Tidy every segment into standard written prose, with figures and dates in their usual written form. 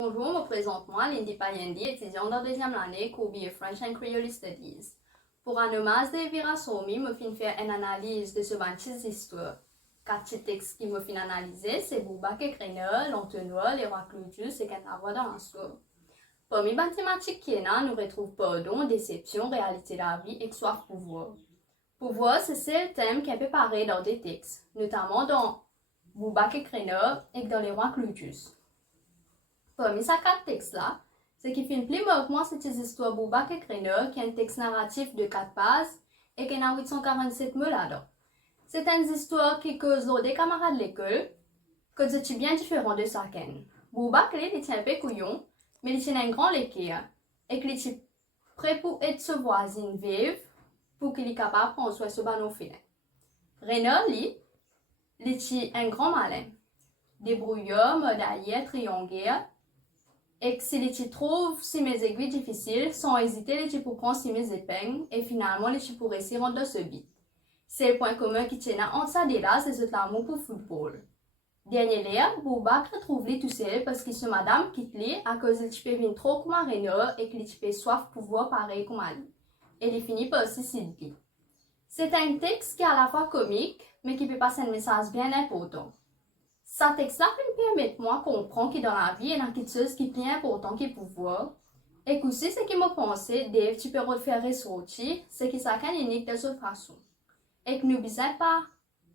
Bonjour, je me présente moi, Lindy Payendi, étudiante en deuxième année, Kobe French and Creole Studies. Pour un hommage de Virasomi, je vais faire une analyse de ce bâtisse d'histoire. 4 textes qui me fin analyser, c'est Boubac et Crenel, l'Entonnois, les rois Claudius et Canavois dans l'histoire. Parmi les mathématiques qui est là, nous retrouvons pardon, déception, réalité de la vie et soif pouvoir. Pouvoir, c'est le thème qui est préparé dans des textes, notamment dans Boubac et Crenel et dans les rois Claudius. Parmi ces 4 textes-là, ce qui fait plus marquant, c'est ces histoires Boubac et Crenel, qui est un texte narratif de 4 pages et qui a 847 mots là-dedans. C'est une histoire qui cause l'eau des camarades de l'école, que c'est bien différent de ça qu'elle. Boubac, il est un peu couillon, mais il est un grand léquer, et qu'il est prêt pour être sa voisine vive, pour qu'il est capable de prendre soin de ce banon filet. Crenel, lui, il est un grand malin, débrouillard, medaillé, triangulaire, et que si les trouve si mes aiguilles difficiles, sans hésiter, les pour prendre si mes épingles, et finalement, les pour réussir en de ce but. C'est le point commun qui tient entre ça et là, c'est l'amour pour le football. Dernier l'air, Boubac retrouve les tout seul parce que ce madame quitte les à cause de type vient trop comme un Renault et que les type soif pouvoir pareil comme Ali. Et il finit par aussi Sylvie. C'est un texte qui est à la fois comique, mais qui peut passer un message bien important. Ce texte-là peut me permettre moi comprendre que dans la vie, il y a quelque chose qui est plus important que le pouvoir. Et que si ce qui me pensé, Dave, tu peux refaire ressortir, c'est que ça est unique de cette façon. Et que nous ne besoin pas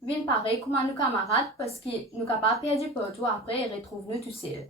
venir pareil comme à nos camarades parce que nous sommes pas perdus partout après et retrouvent nous tout seuls.